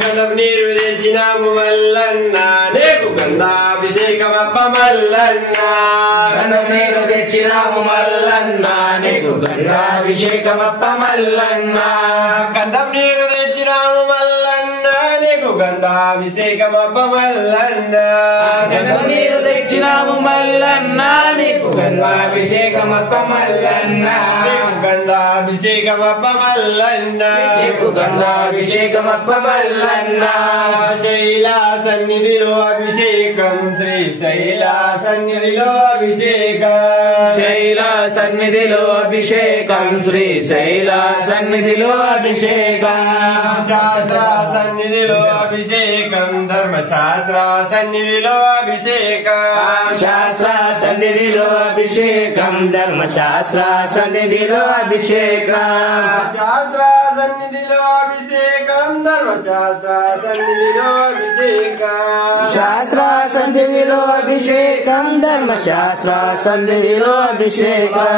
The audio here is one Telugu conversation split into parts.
గంధపు నీరు తెచ్చినాము మల్లన్న నీకు గంధాభిషేకమప్ప మల్లన్న గంధపు నీరు తెచ్చినాము మల్లన్న నీకు గంధాభిషేకమప్ప మల్లన్న గంధపు నీరు తెచ్చినాము మల్లన్న నీకు గంధాభిషేకమప్ప మల్లన్న గంధపు నీరు తెచ్చినాము మల్లన్న నీకు గంధాభిషేకమప్ప మల్లన్న గంధాభిషేకమప్ప మల్లన్న నీకు గంధాభిషేకమప్ప మల్లన్న శైలా సన్నిధిలో అభిషేకం శ్రీ శైలా సన్నిధిలో అభిషేకం శైలా సన్నిధిలో అభిషేకం శ్రీ శైలా సన్నిధిలో అభిషేకం శాస్త్ర సన్నిధిలో అభిషేకం ధర్మశాస్త్ర సన్నిధిలో అభిషేకం శాస్త్ర సన్నిధిలో అభిషేకం ధర్మశాస్త్ర సన్నిధిలో అభిషేకం శాస్త్ర సన్నిధిలో అభిషేకం ధర్మశాస్త్ర సన్నిధిలో అభిషేకం శాస్త్ర సన్నిధిలో అభిషేకం ధర్మశాస్త్ర సన్నిధిలో అభిషేకం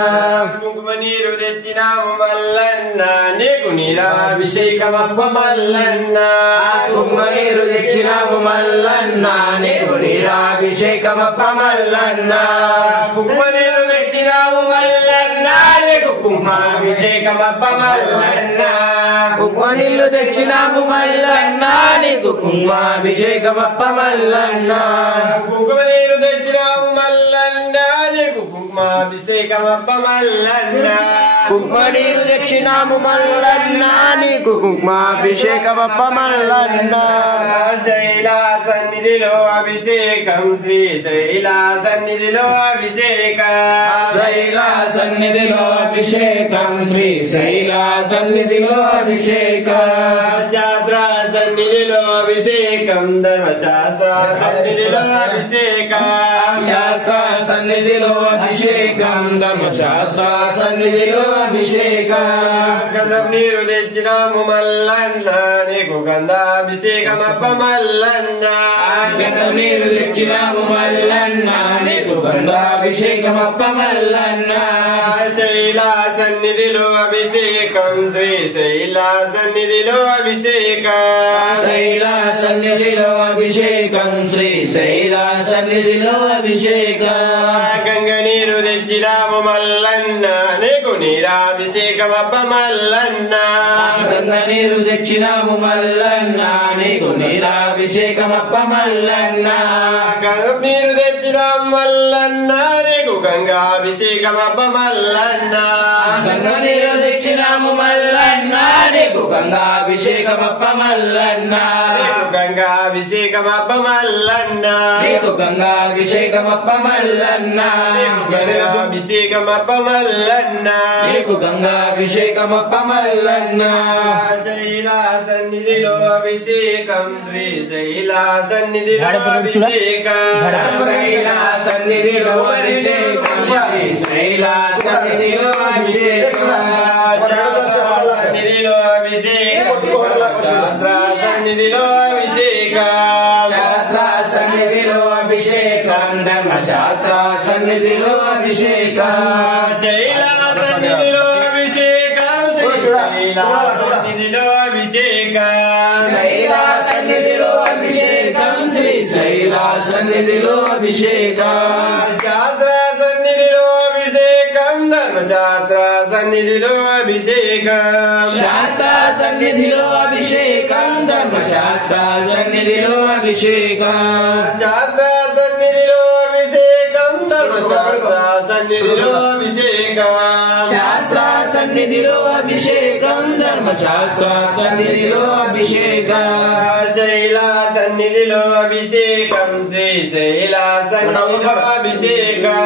కుంకుమ నీరు తెచ్చినాము మల్లన్న నీకు నీరాభిషేకమప్ప మల్లన్న కుంకుమ నీరు తెచ్చినాము మల్లన్న నీకు నీరాభిషేకమప్ప మల్లన్న కుంకుమ నీరు తెచ్చినాము మల్లన్న నీకు కుంకుమాభిషేకమప్ప మల్లన్న కుంకుమ నీళ్లు తెచ్చినాము మల్లన్న నీకు కుంకుమాభిషేకమప్ప మల్లన్న కుంకుమ నీరు తెచ్చినాము మల్లన్న నీకు కుంకుమాభిషేకమప్ప మల్లన్న కుంకుమ నీరు తెచ్చినాము మల్లన్న నీకు కుంకుమాభిషేకమప్ప మల్లన్న శైలా సన్నిధిలో అభిషేకం శ్రీ శైలా సన్నిధిలో అభిషేకం శైలా సన్నిధిలో అభిషేకం శ్రీ శైలా సన్నిధిలో అభిషేకం శాస్త్ర సన్నిధిలో అభిషేకం ధర్మశాస్త్ర సన్నిధిలో అభిషేకం శాస్త్ర సన్నిధిలో అభిషేకం ధర్మశాస్త్ర సన్నిధిలో అభిషేకం గంధపు నీరు తెచ్చినాము మల్లన్న నీకు గంధాభిషేకమప్ప మల్లన్న గంధపు నీరు తెచ్చినాము మల్లన్న నీకు గంధాభిషేకమప్ప మల్లన్న శైలా సన్నిధిలో అభిషేకం శ్రీ శైలా సన్నిధిలో అభిషేకం శైలా సన్నిధిలో అభిషేకం శ్రీ శైలా సన్నిధిలో అభిషేకం గంగ నీరు తెచ్చినాము మల్లన్న నీకు నీరాభిషేకమప్ప మల్లన్న గంగ నీరు తెచ్చినాము మల్లన్న నీకు నీరాభిషేకమప్ప మల్లన్న గంగ నీరు తెచ్చినాము మల్లన్న నీకు గంగాభిషేకమప్ప మల్లన్న గంగ నీరు తెచ్చినాము మల్లన్న నీకు గంగాభిషేకమప్ప మల్లన్న గంగాభిషేకమప్ప మల్లన్న నీకు గంగాభిషేకమప్ప మల్లన్న గంగాభిషేకమప్ప మల్లన్న నీకు గంగాభిషేకమప్ప మల్లన్న శైలా సన్నిధిలో అభిషేకం శ్రీ శైలా సన్నిధిలో అభిషేకం శైలా సన్నిధిలో అభిషేకం శ్రీ శైలా సన్నిధిలో అభిషేకం సన్నిధిలో అభిషేకం సన్నిధిలో అభిషేకం శాస్త్ర సన్నిధిలో అభిషేకం ధర్మశాస్త్ర సన్నిధిలో అభిషేకం శైలా సన్నిధిలో అభిషేకం శైలా సన్నిధిలో అభిషేకం శైలా సన్నిధిలో అభిషేకం శ్రీ శైలా సన్నిధిలో అభిషేకం శాస్త్ర సన్నిధిలో అభిషేకం ధర్మశాస్త్ర సన్నిధిలో అభిషేకం శాస్త్ర సన్నిధిలో అభిషేకం ధర్మశాస్త్ర సన్నిధిలో అభిషేకం శాస్త్ర సన్నిధిలో అభిషేకం ధర్మశాస్త్ర సన్నిధిలో అభిషేకం శాస్త్ర సన్నిధిలో అభిషేకం ధర్మశాస్త్ర సన్నిధిలో అభిషేకం శైలా సన్నిధిలో అభిషేకం శ్రీ శైలా సన్నిధిలో అభిషేకం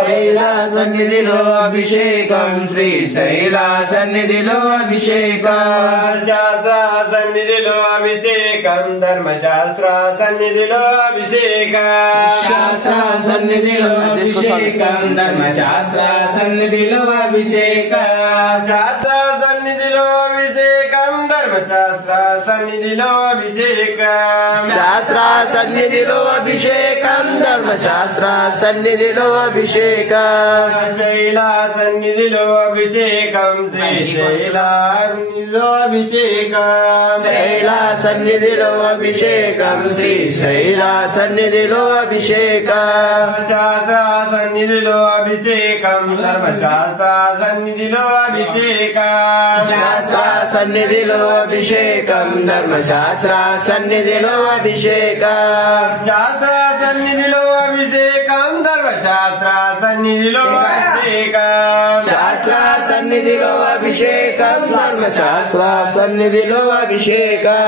శైలా సన్నిధిలో అభిషేకం శ్రీ శైలా సన్నిధిలో అభిషేకం శాస్త్ర సన్నిధిలో అభిషేకం ధర్మశాస్త్ర సన్నిధిలో అభిషేకం శాస్త్ర సన్నిధిలో అభిషేకం ధర్మశాస్త్ర సన్నిధిలో అభిషేకం శాస్త్ర సన్నిధిలో అభిషేకం ధర్మ ధర్మశాస్త్ర సన్నిధిలో అభిషేకం శాస్త్ర సన్నిధిలో అభిషేకం ధర్మశాస్త్ర సన్నిధిలో అభిషేకం శైల సన్నిధిలో అభిషేకం శ్రీశైలంలో అభిషేకం శైల సన్నిధిలో అభిషేకం శ్రీశైల సన్నిధిలో అభిషేకం శాస్త్ర సన్నిధిలో అభిషేకం ధర్మశాస్త్ర సన్నిధిలో అభిషేకం శాస్త్ర సన్నిధిలో అభిషేకం ధర్మశాస్త్ర సన్నిధిలో అభిషేకం శాస్త్ర సన్నిధిలో అభిషేకం ధర్మశాస్త్ర సన్నిధిలో అభిషేకం శాస్త్ర సన్నిధిలో అభిషేకం ధర్మశాస్త్ర సన్నిధిలో అభిషేకం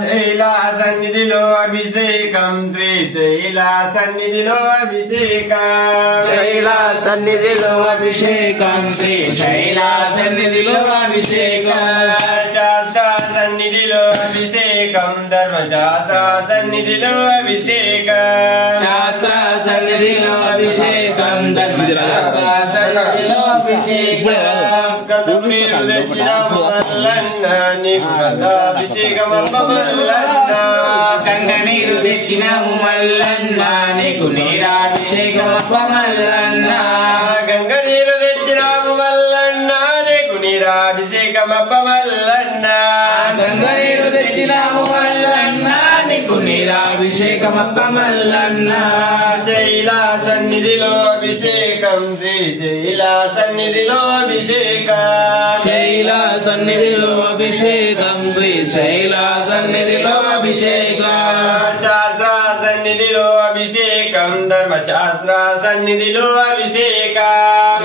శైల సన్నిధిలో అభిషేకం శ్రీశైల సన్నిధిలో అభిషేకం శైల సన్నిధిలో అభిషేకం శ్రీశైల సన్నిధిలో అభిషేకం శాస్త్ర సన్నిధిలో అభిషేకం ధర్మశాస్త్ర సన్నిధిలో అభిషేకం శాస్త్ర సన్నిధిలో అభిషేకం ధర్మశాస్త్ర సన్నిధిలో అభిషేకం గదమీరు తెచ్చినాము మల్లన్న నీకు గదాభిషేకమప్ప మల్లన్న గంగ నీరు తెచ్చినాము మల్లన్న నీకు నీరాభిషేకమప్ప మల్లన్న గంగ నీరు తెచ్చినాము మల్లన్న నీకు నీరాభిషేకమప్ప మల్లన్న గంగ నీరు తెచ్చినాము మల్లన్న నీకు నీరాభిషేకమప్ప మల్లన్న శైల సన్నిధిలో అభిషేకం శ్రీశైల సన్నిధిలో అభిషేకం శైల సన్నిధిలో అభిషేకం శ్రీశైల సన్నిధిలో అభిషేకం శాస్త్ర సన్నిధిలో అభిషేకం ధర్మశాస్త్ర సన్నిధిలో అభిషేకం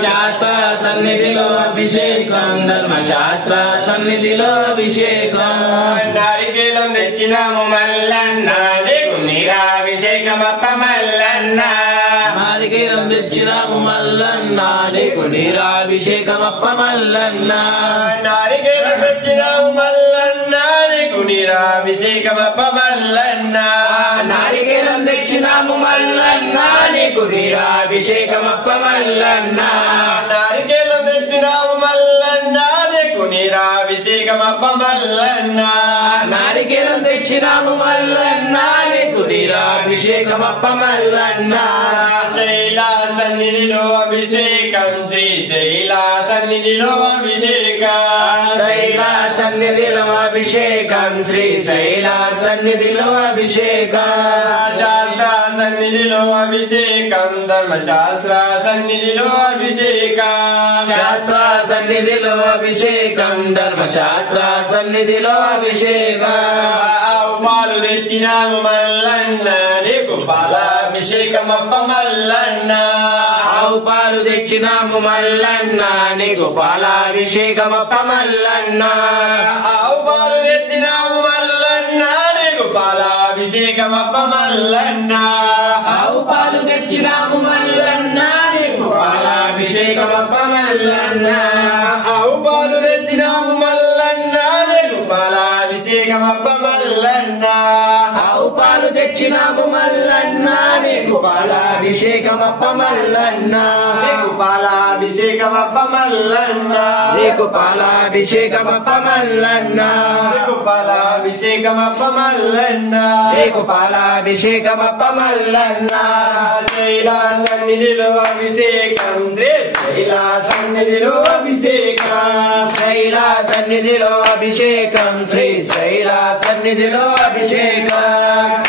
శాస్త్ర సన్నిధిలో అభిషేకం ధర్మశాస్త్ర సన్నిధిలో అభిషేకం నారికేలం తెచ్చినాము మల్లన్న నీకు నీరాభిషేకమప్ప మల్లన్న నారికేలం తెచ్చినాము మల్లన్న నీకు నీరాభిషేకమప్ప మల్లన్న నారికేలం తెచ్చినాము మల్లన్న నీకు నీరాభిషేకమప్ప మల్లన్న నారికేలం తెచ్చినాము మల్లన్న నీకు నీరాభిషేకమప్ప మల్లన్న నారికేలం తెచ్చినాము మల్లన్న నీకు నీరాభిషేకమప్ప మల్లన్న నారికేలం తెచ్చినాము మల్లన్న నీకు నీరాభిషేకమప్ప మల్లన్న శైల సన్నిధిలో అభిషేకం శ్రీశైల సన్నిధిలో అభిషేకం శైల సన్నిధిలో అభిషేకం శ్రీశైల సన్నిధిలో అభిషేకం శాస్త్ర సన్నిధిలో అభిషేకం ధర్మశాస్త్ర సన్నిధిలో అభిషేకం శాస్త్ర సన్నిధిలో అభిషేకం ధర్మశాస్త్ర సన్నిధిలో అభిషేకం ఆవు పాలు తెచ్చినాము మల్లన్న నీకు పాలాభిషేకమప్ప మల్లన్న ఆవు పాలు తెచ్చినాము మల్లన్న నీకు పాలాభిషేకమప్ప మల్లన్న ఆవు పాలు తెచ్చినాము మల్లన్న నీకు పాలాభిషేకమప్ప మల్లన్న ఆవు పాలు తెచ్చినాము మల్లన్న నీకు పాలాభిషేకమప్ప మల్లన్న ఆవు పాలు తెచ్చినాము మల్లన్న నీకు పాలాభిషేకమప్ప మల్లన్న ఆవు పాలు తెచ్చినాము మల్లన్న నీకు పాలాభిషేకమప్ప మల్లన్న నీకు పాలాభిషేకమప్ప మల్లన్న నీకు పాలాభిషేకమప్ప మల్లన్న నీకు పాలాభిషేకమప్ప మల్లన్న నీకు పాలాభిషేకమప్ప మల్లన్న శైల సన్నిధిలో అభిషేకం శైల సన్నిధిలో అభిషేకం శైల సన్నిధిలో అభిషేకం శ్రీశైల సన్నిధిలో అభిషేకం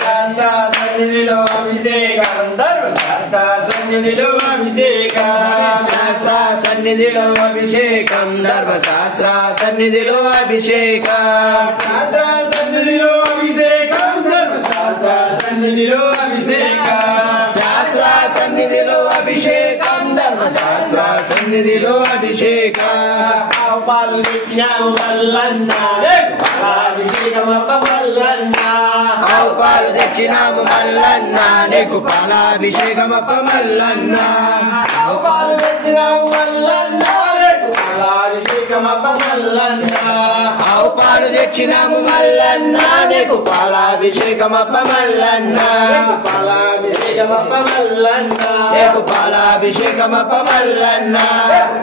శాస్త్ర సన్నిధిలో అభిషేకం ధర్మశాస్త్ర సన్నిధిలో అభిషేకం శాస్త్ర సన్నిధిలో అభిషేకం ధర్మశాస్త్ర సన్నిధిలో అభిషేకం శాస్త్ర సన్నిధిలో అభిషేకం ధర్మశాస్త్ర సన్నిధిలో అభిషేకం శాస్త్ర సన్నిధిలో అభిషేకం ధర్మశాస్త్ర సన్నిధిలో అభిషేకం పాలు తెచ్చినాము మల్లన్న పాలాభిషేకమప్ప మల్లన్న ఆవు పాలు తెచ్చినాము మల్లన్న నీకు పాలాభిషేకమప్ప మల్లన్న పాలు తెచ్చినాము మల్లన్న పాలాభిషేకమప్ప మల్లన్న ఆవు పాలు తెచ్చినాము మల్లన్న నీకు పాలాభిషేకమప్ప మల్లన్న పాలాభిషేకమప్ప మల్లన్న నీకు పాలాభిషేకమప్ప మల్లన్న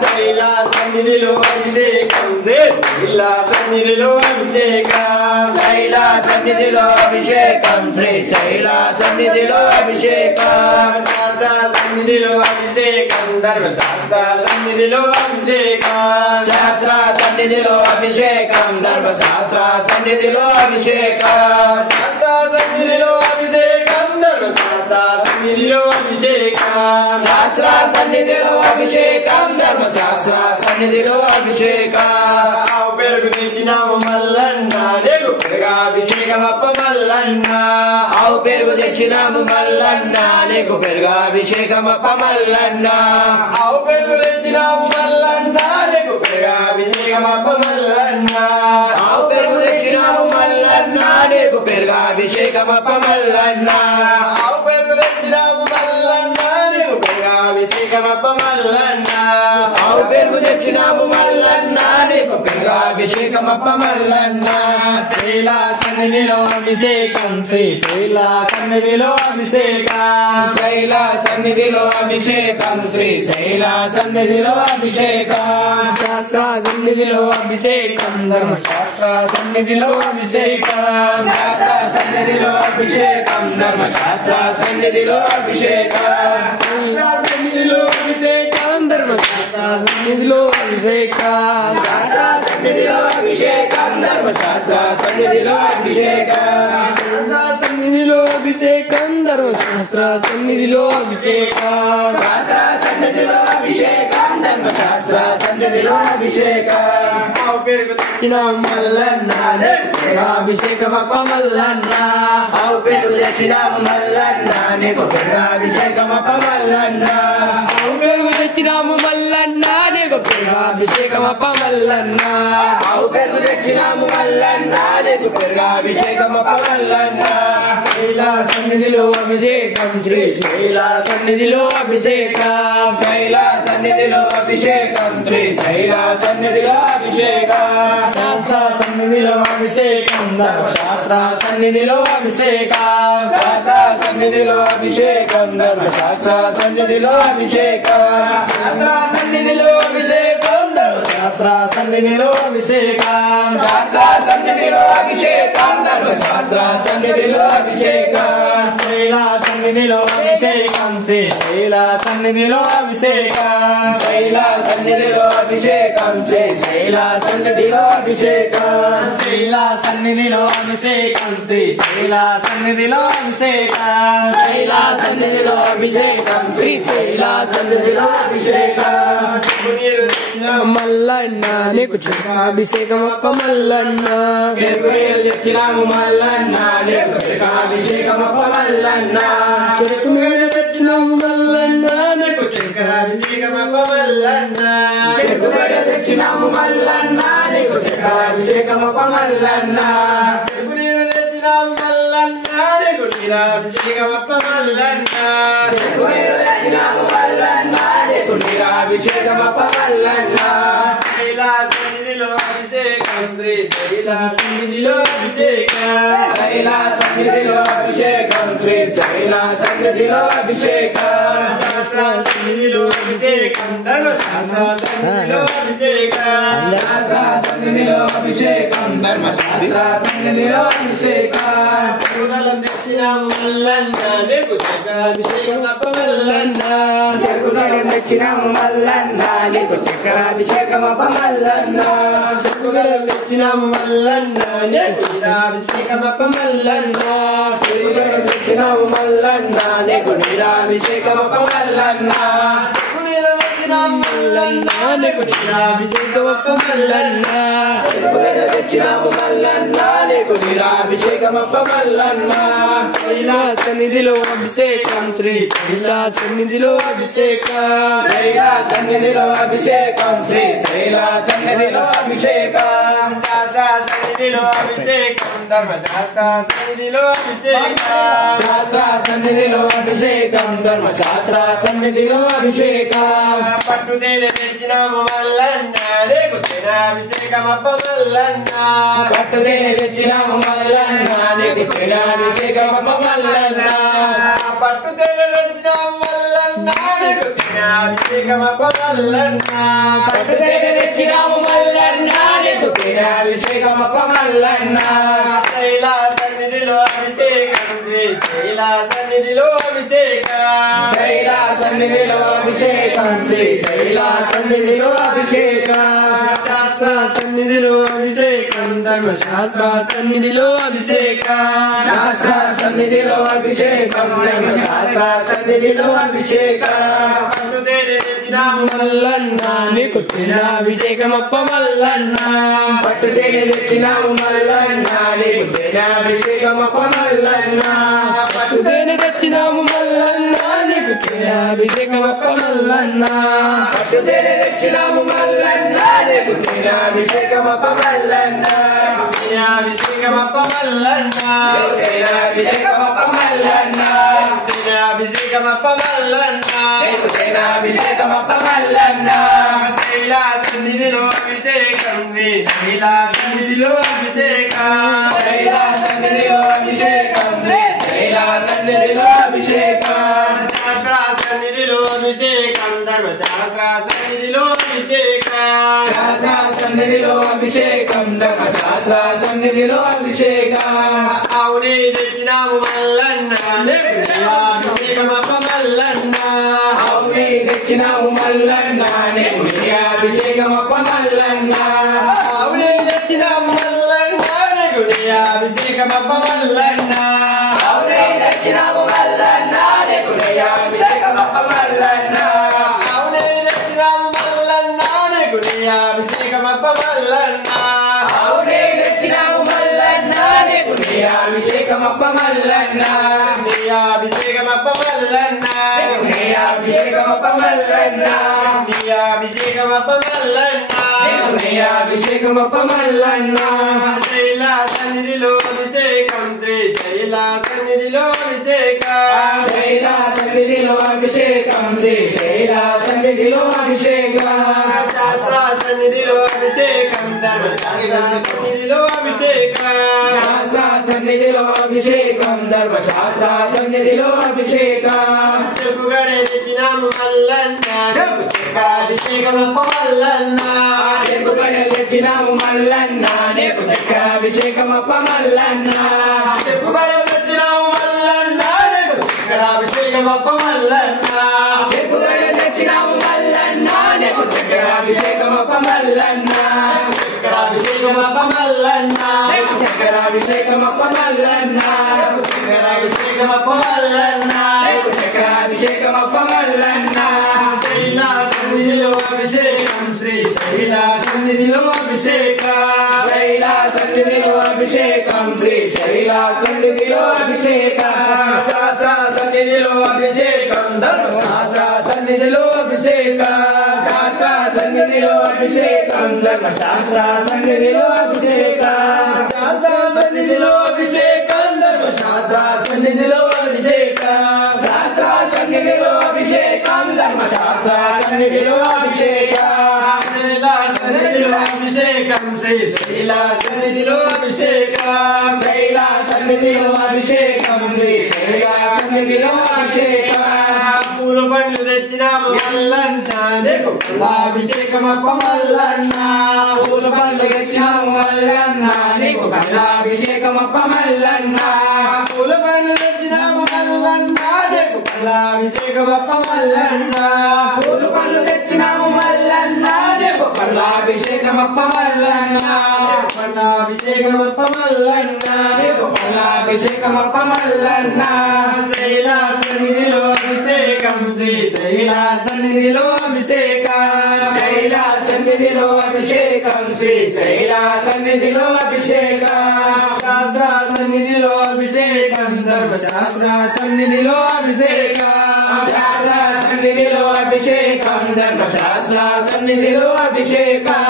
శైలా సన్నిధిలో అభిషేకం శైలా సన్నిధిలో అభిషేకం శైలా సన్నిధిలో అభిషేకం శ్రీ శైలా సన్నిధిలో అభిషేకం శాస్త్ర సన్నిధిలో అభిషేకం ధర్మశాస్త్ర సన్నిధిలో అభిషేకం శాస్త్ర సన్నిధిలో అభిషేకం ధర్మశాస్త్ర సన్నిధిలో అభిషేకం శాస్త్ర సన్నిధిలో అభిషేకం ధర్మశాస్త్ర సన్నిధిలో అభిషేకం శాస్త్ర సన్నిధిలో అభిషేకం ధర్మశాస్త్ర సన్నిధిలో అభిషేకం ఆవు పెరుగు తెచ్చినాము మల్లన్న నీకు పెరుగాభిషేకమప్ప మల్లన్న ఆవు పెరుగు తెచ్చినాము మల్లన్న నీకు పెరుగాభిషేకమప్ప మల్లన్న ఆవు పెరుగు తెచ్చినాము మల్లన్న నీకు పెరుగాభిషేకమప్ప మల్లన్న ఆవు పెరుగు తెచ్చినాము మల్లన్న నీకు పెరుగాభిషేకమప్ప మల్లన్న ఆవు పెరుగు తెచ్చినాము మల్లన్న నీకు పెరుగాభిషేకమప్ప మల్లన్న ఆవు పెరుగు తెచ్చినాము మల్లన్న నీకు పెరుగాభిషేకమప్ప మల్లన్న శైలా సన్నిధిలో అభిషేకం శ్రీ శైలా సన్నిధిలో అభిషేకం శైలా సన్నిధిలో అభిషేకం శ్రీ శైలా సన్నిధిలో అభిషేకం శాస్త్ర సన్నిధిలో అభిషేకం ధర్మశాస్త్ర సన్నిధిలో అభిషేకం శాస్త్ర సన్నిధిలో అభిషేకం ధర్మశాస్త్ర సన్నిధిలో అభిషేకం సన్నిధిలో అభిషేకం ధర్మశాస్త్ర సన్నిధిలో అభిషేకం శాస్త్ర సన్నిధిలో అభిషేకం ధర్మశాస్త్ర సన్నిధిలో అభిషేకం సన్నిధిలో అభిషేకం ధర్మశాస్త్ర సన్నిధిలో అభిషేకం శాస్త్ర సన్నిధిలో అభిషేకం ధర్మశాస్త్ర సన్నిధిలో అభిషేకం ఆవు పెరుగు తెచ్చిన మల్లన్న అభిషేకమప్ప మల్లన్న ఆవు పెరుగు తెచ్చినాము మల్లన్న నీకు పెరుగాభిషేకమప్ప మల్లన్న ఆవు పెరుగు తెచ్చినాము మల్లన్న నీకు పెరుగాభిషేకమప్ప మల్లన్న ఆవు పెరుగు తెచ్చినాము మల్లన్న నీకు పెరుగాభిషేకమప్ప మల్లన్న శైలా సన్నిధిలో అభిషేకం శ్రీ శైలా సన్నిధిలో అభిషేకం శైలా సన్నిధిలో అభిషేకం శ్రీ శైలా సన్నిధిలో అభిషేకం శాస్త్ర సన్నిధిలో అభిషేకం ధర్మశాస్త్ర సన్నిధిలో అభిషేకం శాస్త్ర సన్నిధిలో అభిషేకం ధర్మశాస్త్ర సన్నిధిలో అభిషేకం శాస్త్ర సన్నిధిలో అభిషేకం ధర్మశాస్త్ర సన్నిధిలో అభిషేకం శాస్త్ర సన్నిధిలో అభిషేకం ధర్మశాస్త్ర సన్నిధిలో అభిషేకం శైలా సన్నిధిలో అభిషేకం శ్రీ శైలా సన్నిధిలో అభిషేకం శైలా సన్నిధిలో అభిషేకం శ్రీ శైలా సన్నిధిలో అభిషేకం శైలా సన్నిధిలో అభిషేకం శ్రీ శైలా సన్నిధిలో అభిషేకం శైలా సన్నిధిలో అభిషేకం శ్రీ శైలా సన్నిధిలో అభిషేకం నీరు తెచ్చిన మల్లన్న నీకు అభిషేకం అప్ప మల్లన్న చెరుకు నీరు తెచ్చినాము మల్లన్న నీకు చెరుకాభిషేకమప్ప మల్లన్న చెరుకు నీరు తెచ్చిన మల్లన్న నీకు చక్రాభిషేకం అప్ప మల్లన్న చెరుకు గడ తెచ్చినాము మల్లన్న నీకు చెరుకాభిషేకమప్ప మల్లన్న చెరుకు నీరు తెచ్చిన మల్లన్న నీకు నీరాభిషేకం అప్ప మల్లన్న చెరుకు నీరు తెచ్చినాము మల్లన్న నీకు నీరాభిషేకమప్ప మల్లన్న శైలా సన్నిధిలో అభిషేకం శ్రీ శైలా సన్నిధిలో అభిషేకం శైలా సన్నిధిలో అభిషేకం శ్రీ శైలా సన్నిధిలో అభిషేకం శాస్త్ర సన్నిధిలో అభిషేకం ధర్మశాస్త్ర సన్నిధిలో అభిషేకం శాస్త్ర సన్నిధిలో అభిషేకం ధర్మశాస్త్ర సన్నిధిలో అభిషేకం ఉదలం తెచ్చిన మల్లన్న నీకు చక్రాభిషేకం అప్ప మల్లన్న చెరుకుగడ తెచ్చినాము మల్లన్న నీకు చక్రాభిషేకమప్ప మల్లన్న ఉదలం తెచ్చిన మల్లన్న నీకు నీరాభిషేకం అప్ప మల్లన్న చెరుకుగడ తెచ్చినాము మల్లన్న నీకు నీరాభిషేకమప్ప మల్లన్న మల్లన్న నీకు నీరాభిషేకం అప్ప మల్లన్న చెరుకుగడ తెచ్చినాము మల్లన్న నీకు నీరాభిషేకమప్ప మల్లన్న శైలా సన్నిధిలో అభిషేకం శ్రీ శైలా సన్నిధిలో అభిషేకం శైలా సన్నిధిలో అభిషేకం శ్రీ శైలా సన్నిధిలో అభిషేకం శాస్త్ర సన్నిధిలో అభిషేకం ధర్మశాస్త్ర సన్నిధిలో అభిషేకం శాస్త్ర సన్నిధిలో అభిషేకం ధర్మశాస్త్ర సన్నిధిలో అభిషేకం పట్టుదేల తెచ్చిన తెచ్చినాము మల్లన్న నీకు తేనాభిషేకమప్ప మల్లన్న పట్టుదేని తెచ్చినాము మల్లన్న నీకు తేనాభిషేకమప్ప మల్లన్న పట్టుదేని తెచ్చినాము మల్లన్న నీకు తేనాభిషేకమప్ప మల్లన్న పట్టుదేని తెచ్చినాము మల్లన్న నీకు తేనాభిషేకమప్ప మల్లన్న శైలా సన్నిధిలో అభిషేకం శ్రీ శైలా సన్నిధిలో అభిషేకం శైలా సన్నిధిలో అభిషేకం శ్రీ శైలా సన్నిధిలో అభిషేకం శాస్త్ర సన్నిధిలో అభిషేకం ధర్మశాస్త్ర సన్నిధిలో అభిషేకం శాస్త్ర సన్నిధిలో అభిషేకం ధర్మశాస్త్ర సన్నిధిలో అభిషేకం పట్టుదేని తెచ్చినాము మల్లన్న నీకు తేనాభిషేకమప్ప మల్లన్న పట్టుదేని తెచ్చినాము మల్లన్న నీకు తేనాభిషేకమప్ప మల్లన్న పట్టుదేని తెచ్చినాము మల్లన్న నీకు తేనాభిషేకమప్ప మల్లన్న పట్టుదేని తెచ్చినాము మల్లన్న నీకు తేనాభిషేకమప్ప మల్లన్న తేనాభిషేకమప్ప మల్లన్న తేనాభిషేకమప్ప మల్లన్న తేనాభిషేకమప్ప మల్లన్న నీకు తేనాభిషేకమప్ప మల్లన్న శైలా సన్నిధిలో అభిషేకం శ్రీ శైలా సన్నిధిలో అభిషేకం శైలా సన్నిధిలో అభిషేకం శ్రీ శైలా సన్నిధిలో అభిషేకం శాస్త్ర సన్నిధిలో అభిషేకం ధర్మశాస్త్ర సన్నిధిలో అభిషేకం శాస్త్ర సన్నిధిలో అభిషేకం ధర్మశాస్త్ర సన్నిధిలో అభిషేకం అవునే తెచ్చినాము మల్లన్న అభిషేకమప్ప మల్లన్న అవునే తెచ్చినాము మల్లన్న నీకు అభిషేకమప్ప మల్లన్న అవునే తెచ్చినాము మల్లన్న అభిషేకమప్ప మల్లన్న అవునే తెచ్చినాము మల్లన్న నీకు అభిషేకమప్ప మల్లన్న అవునే తెచ్చినాము మల్లన్న అభిషేకమప్ప మల్లన్న అవునే తెచ్చినాము మల్లన్న నీకు అభిషేకమప్ప మల్లన్న అభిషేకమప్ప మల్లన్న అభిషేకమప్ప మల్లన్న అభిషేకమప్ప మల్లన్న అభిషేకమప్ప మల్లన్న శైలా సన్నిధిలో అభిషేకం శ్రీ శైలా సన్నిధిలో అభిషేకం శైలా సన్నిధిలో అభిషేకం శ్రీ శైలా సన్నిధిలో అభిషేకం శాస్త్ర సన్నిధిలో అభిషేకం ధర్మశాస్త్ర సన్నిధిలో అభిషేకం శాస్త్ర సన్నిధిలో అభిషేకం ధర్మశాస్త్ర సన్నిధిలో అభిషేకం చెప్పుగడే తెచ్చినాము మల్లన్న చక్రాభిషేకమప్ప మల్లన్న చెప్పుగడే తెచ్చినాము మల్లన్న నీకు చక్రాభిషేకమప్ప మల్లన్న చెప్పుగడే తెచ్చినాము మల్లన్న చక్రాభిషేకమప్ప మల్లన్న చెప్పుగడే తెచ్చినాము మల్లన్న నీకు చక్రాభిషేకమప్ప మల్లన్న చక్రాభిషేకమప్ప మల్లన్న నీకు చక్రాభిషేకమప్ప మల్లన్న చక్రాభిషేకమప్ప మల్లన్న నీకు చక్రాభిషేకమప్ప మల్లన్న శైలా సన్నిధిలో అభిషేకం శ్రీ శైలా సన్నిధిలో అభిషేకం శైలా సన్నిధిలో అభిషేకం శ్రీ శైలా సన్నిధిలో అభిషేకం శాస్త్ర సన్నిధిలో అభిషేకం ధర్మశాస్త్ర సన్నిధిలో అభిషేకం శాస్త్ర సన్నిధిలో అభిషేకం ధర్మశాస్త్ర సన్నిధిలో అభిషేకం శాస్త్ర సన్నిధిలో అభిషేకం ధర్మశాస్త్ర సన్నిధిలో అభిషేకం శాస్త్ర సన్నిధిలో అభిషేకం ధర్మశాస్త్ర సన్నిధిలో అభిషేకం శైలా సన్నిధిలో అభిషేకం శ్రీ శైలా సన్నిధిలో అభిషేకం శైలా సన్నిధిలో అభిషేకం శ్రీ శైలా సన్నిధిలో అభిషేకం పూల పండ్లు తెచ్చినాము మల్లన్న నీకు అభిషేకమప్ప మల్లన్న పూల పళ్ళు తెచ్చినాము మల్లన్న నీకు అభిషేకమప్ప మల్లన్న పూల పండ్లు తెచ్చినాము మల్లన్న నీకు అభిషేకమప్ప మల్లన్న పూల పళ్ళు తెచ్చినాము మల్లన్న నీకు అభిషేకమప్ప మల్లన్న అభిషేకమప్ప మల్లన్న నీకు అభిషేకమప్ప మల్లన్న శైలా సన్నిధిలో అభిషేకం శ్రీ శైలా సన్నిధిలో అభిషేకం శైలా సన్నిధిలో అభిషేకం శ్రీ శైలా సన్నిధిలో అభిషేకం శాస్త్ర సన్నిధిలో అభిషేకం ధర్మశాస్త్ర సన్నిధిలో అభిషేకం శాస్త్ర సన్నిధిలో అభిషేకం ధర్మశాస్త్ర సన్నిధిలో అభిషేకం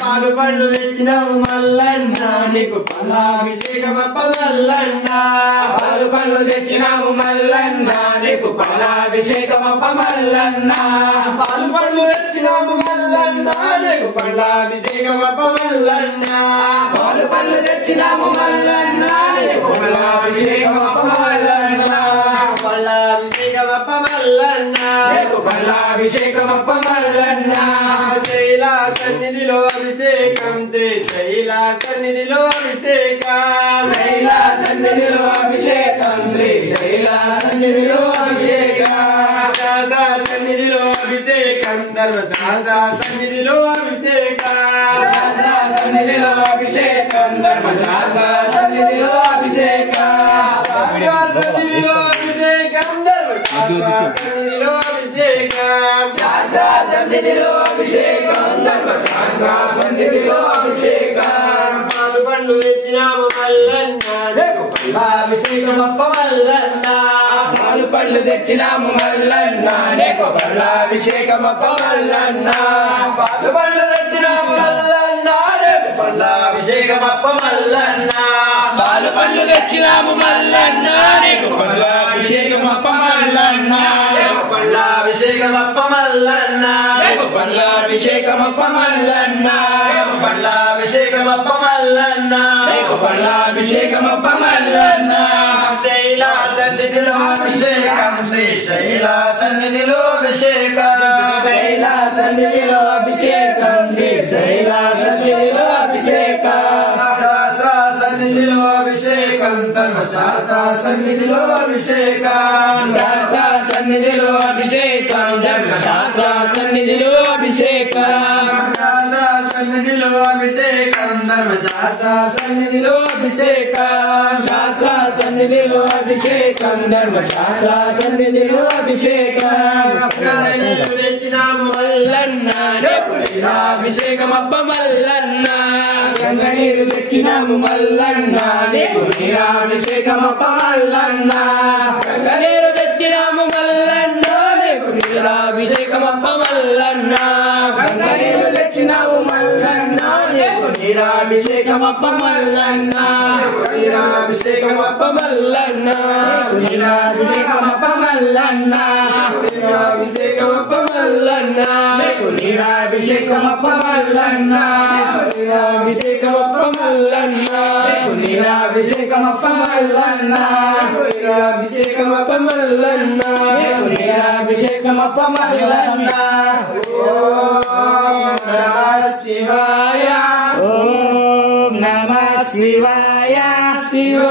పాలు పండ్లు తెచ్చినాము మల్ల మల్లన్న నీకు పాలాభిషేకమప్ప మల్లన్న పాలు పళ్ళు తెచ్చినాము మల్లన్న నీకు పాలాభిషేకమప్ప మల్లన్న పాలు పళ్ళు తెచ్చినాము మల్లన్న నీకు పాలాభిషేకమప్ప మల్లన్న పాలు పళ్ళు తెచ్చినాము మల్లన్న నీకు పాలాభిషేకమప్ప మల్లన్న పాలాభిషేకమప్ప మల్లన్న నీకు పాలాభిషేకమప్ప మల్లన్న శైల సన్నిధిలో అభిషేకం శ్రీశైల సన్నిధిలో అభిషేకం శైల సన్నిధిలో అభిషేకం శ్రీశైల సన్నిధిలో అభిషేకం సన్నిధిలో అభిషేకం ధర్మశాస్త్ర సన్నిధిలో అభిషేకం సన్నిధిలో అభిషేకం ధర్మశాస్త్ర సన్నిధిలో అభిషేకం సన్నిధిలో అభిషేకం ధర్మశాస్త్ర సన్నిధిలో అభిషేకం శాస్త్ర సన్నిధిలో అభిషేకం ధర్మశాస్త్ర సన్నిధిలో అభిషేకం పాలు పండ్లు తెచ్చినాము మల్లన్న పల్లాభిషేకమప్ప మల్లన్న పాలు పళ్ళు తెచ్చినాము మల్లన్న నీకు పల్లాభిషేకమప్ప మల్లన్న పాలు పండ్లు తెచ్చినాము మల్లన్న పల్లాభిషేకమప్ప మల్లన్న పాలు పళ్ళు తెచ్చినాము మల్లన్న నీకు పల్లాభిషేకమప్ప మల్లన్న పల్లాభిషేకమప్ప మల్లన్న నీకు పల్లాభిషేకమప్ప మల్లన్న పల్లాభిషేకమప్ప మల్లన్న నీకు పల్లాభిషేకమప్ప మల్లన్న శైల సన్నిధిలో అభిషేకం శ్రీశైల సన్నిధిలో అభిషేకం శైల సన్నిధిలో అభిషేకం శ్రీశైల సన్నిధిలో అభిషేకం శాస్త్ర సన్నిధిలో అభిషేకం ధర్మశాస్త్ర సన్నిధిలో అభిషేకం శాస్త్ర సన్నిధిలో అభిషేకం ధర్మశాస్త్ర సన్నిధిలో అభిషేకం సన్నిధిలో అభిషేకం ధర్మశాస్త్ర సన్నిధిలో అభిషేకం శాస్త్ర సన్నిధిలో అభిషేకం ధర్మశాస్త్ర సన్నిధిలో అభిషేకం తెచ్చినాము మల్లన్న అభిషేకమప్ప మల్లన్న గంగనీరు తెచ్చినాము మల్లన్న నీకు నీరాభిషేకమప్ప మల్లన్న గంగనీరు తెచ్చినాము మల్లన్న నీకు నీరాభిషేకమప్ప మల్లన్న గంగనీరు తెచ్చినాము మల్లన్న నీకు నీరాభిషేకమప్ప మల్లన్న నీరాభిషేకమప్ప మల్లన్న నీరాభిషేకమప్ప మల్లన్న నీరాభిషేకమప్ప మల్లన్న నీకు నీరాభిషేకమప్ప మల్లన్న నీరాభిషేకమప్ప మల్లన్న నీకు నీరాభిషేకమప్ప మల్లన్న నీరాభిషేకమప్ప మల్లన్న నీకు నీరాభిషేకమప్ప మల్లన్న ఓం నమః శివాయ ఓం నమః శివాయ శివ